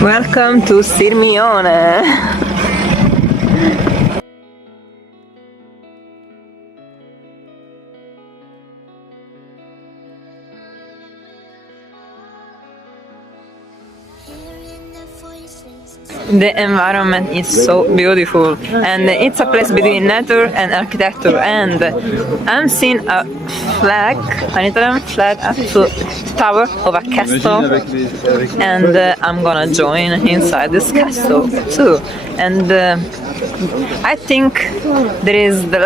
Welcome to Sirmione! The environment is so beautiful and it's a place between nature and architecture, and I'm seeing a flag, an Italian flag at the tower of a castle, and I'm gonna join inside this castle too. And I think there is the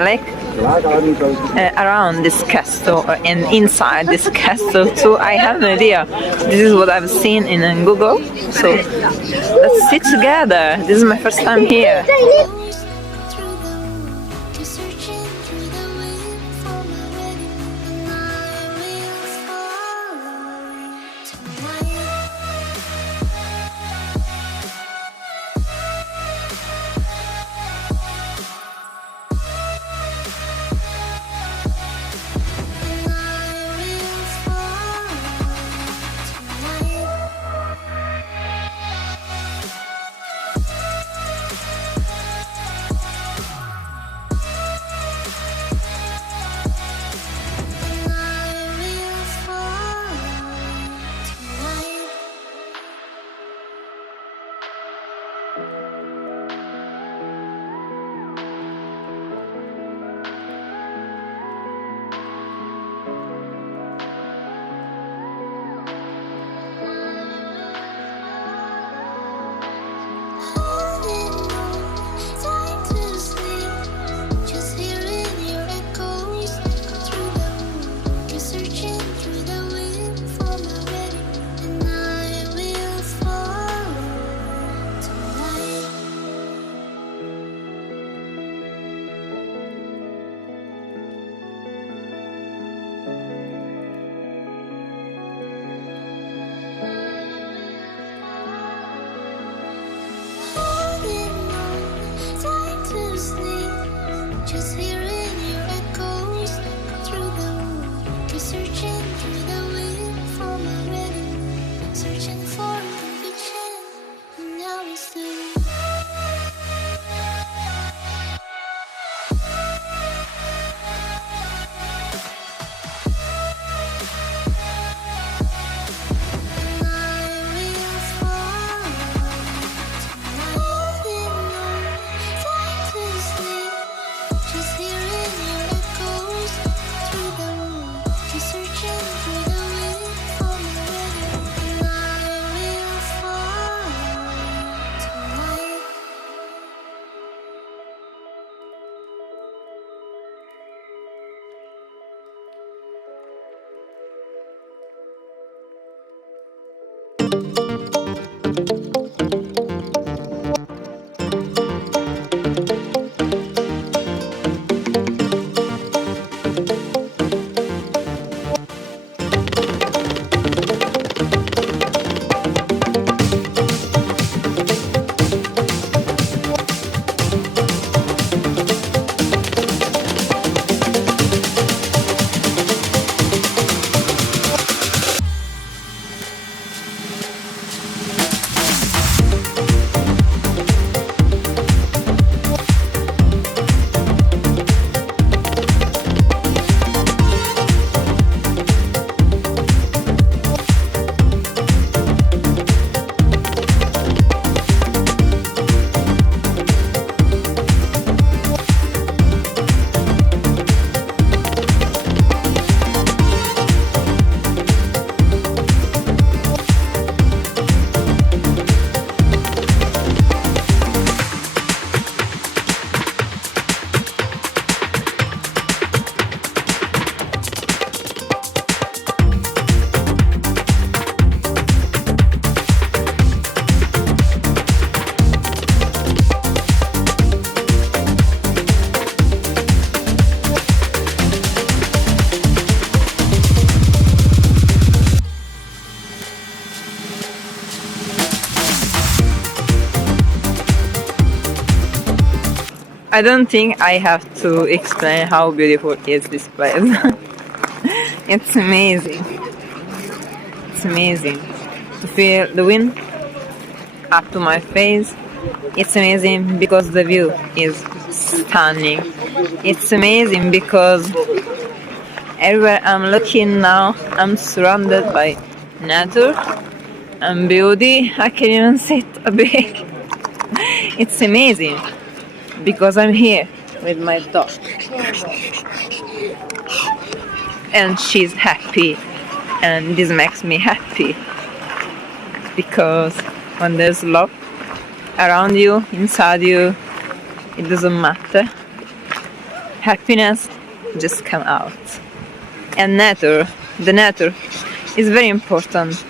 lake. Around this castle and inside this castle too. I have no idea. This is what I've seen in Google. So let's sit together. This is my first time here. I don't think I have to explain how beautiful is this place. It's amazing. It's amazing. to feel the wind up to my face. It's amazing because the view is stunning. It's amazing because everywhere I'm looking now, I'm surrounded by nature and beauty. I can even sit a bit. It's amazing because I'm here with my dog and she's happy, and this makes me happy because when there's love around you, inside you, it doesn't matter. Happiness just come out. And the nature is very important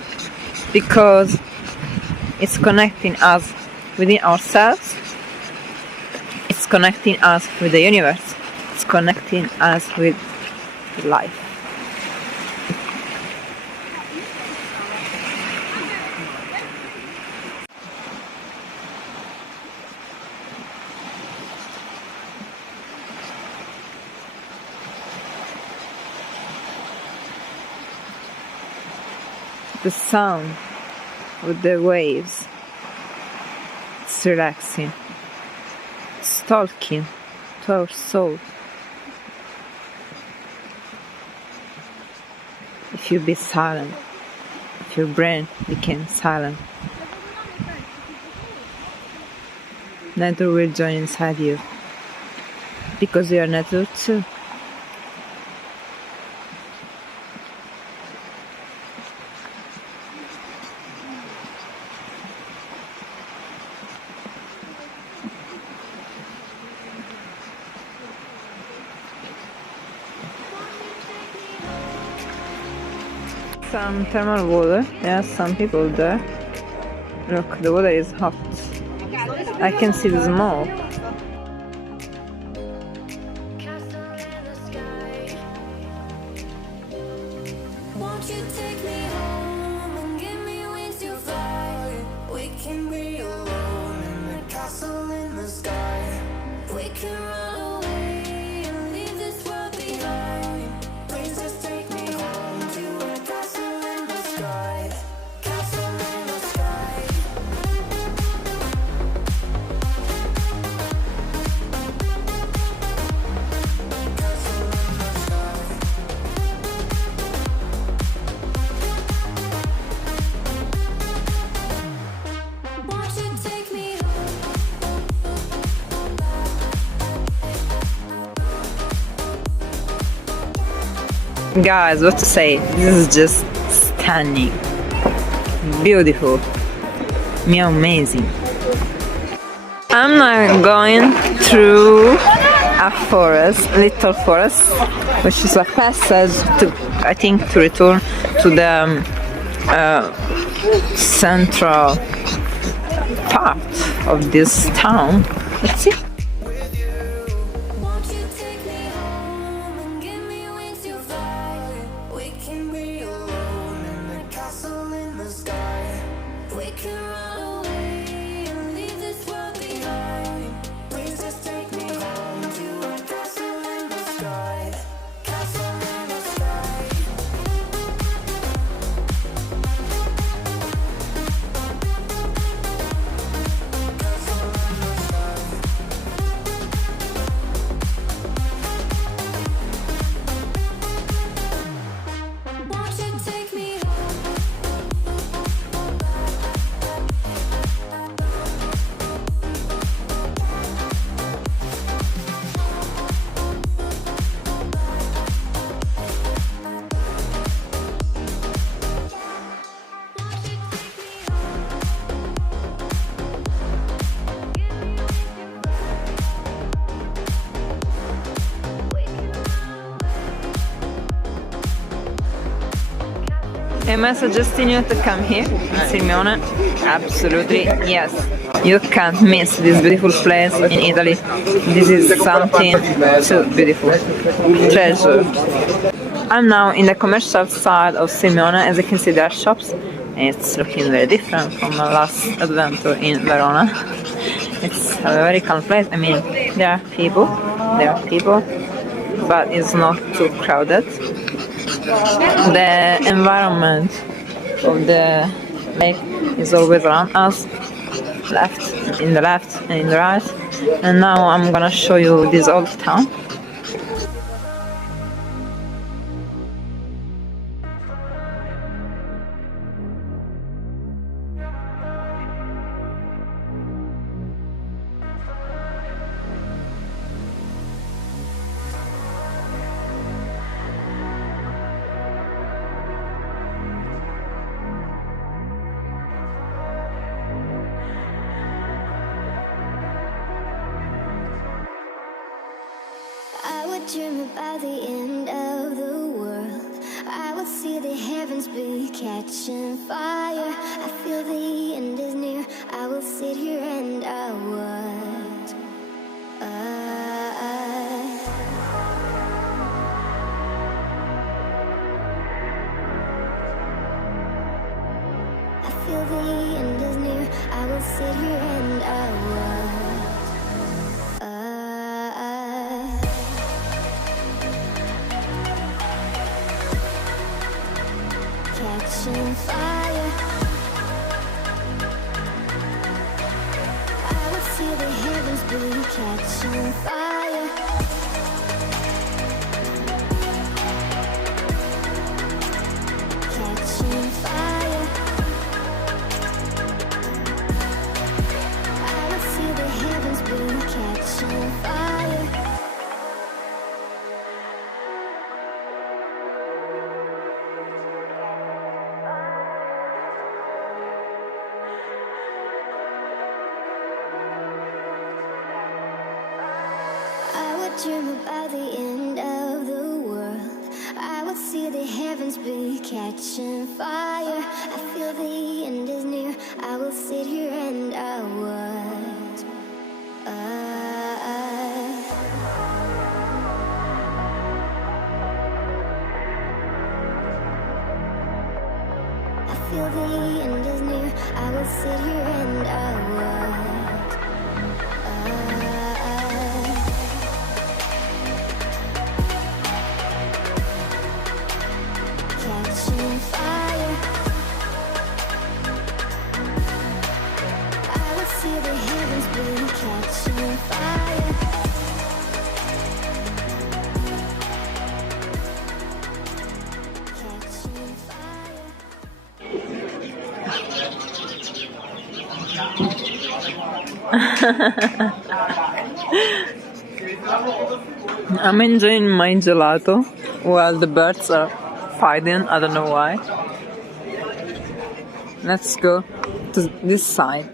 because it's connecting us within ourselves, it's connecting us with the universe, it's connecting us with life. The sound with the waves, it's relaxing, it's talking to our soul. If you be silent, if your brain became silent, nature will join inside you because you are nature too. Some thermal water, there are some people there. Look, the water is hot. I can see the smoke. Won't you take me home and give me wings to fly? We can be alone in the castle in the sky. We can run away and leave this world behind. Please just take me home to a castle in the sky. Castle in the sky. Castle in the sky. Won't you take me Guys, what to say? This is just stunning, beautiful, amazing. I'm now going through a forest, little forest, which is a passage to, I think, to return to the central part of this town. Let's see. Won't you take me home and give me wings to fly? We can be alone in the castle in the sky. We can run away and leave this world behind. Please just take me home to a castle in the sky. Castle in the sky. Castle in the sky. Won't you take me Am I suggesting you to come here in Sirmione? Absolutely, yes. You can't miss this beautiful place in Italy. This is something so beautiful. Treasure. I'm now in the commercial side of Sirmione. As you can see, there are shops. It's looking very different from my last adventure in Verona. It's a very calm place. I mean, there are people, but it's not too crowded. The environment of the lake is always around us, in the left and in the right. And now I'm gonna show you this old town. I would dream about the end of the world. I would see the heavens be catching fire. I feel the end is near. I will sit here and I would. I feel the end is near. I will sit here and I would. Catching fire. I would see the heavens be catching fire. Catching fire. I would see the heavens be catching fire. Dream about the end of the world. I would see the heavens be catching fire. I feel the end is near. I will sit here and I would. I feel the end is near. I will sit here and I would. Catching fire. I will see the heavens be catching fire. Catching fire. I'm enjoying my gelato while the birds are fighting. I don't know why. Let's go to this side.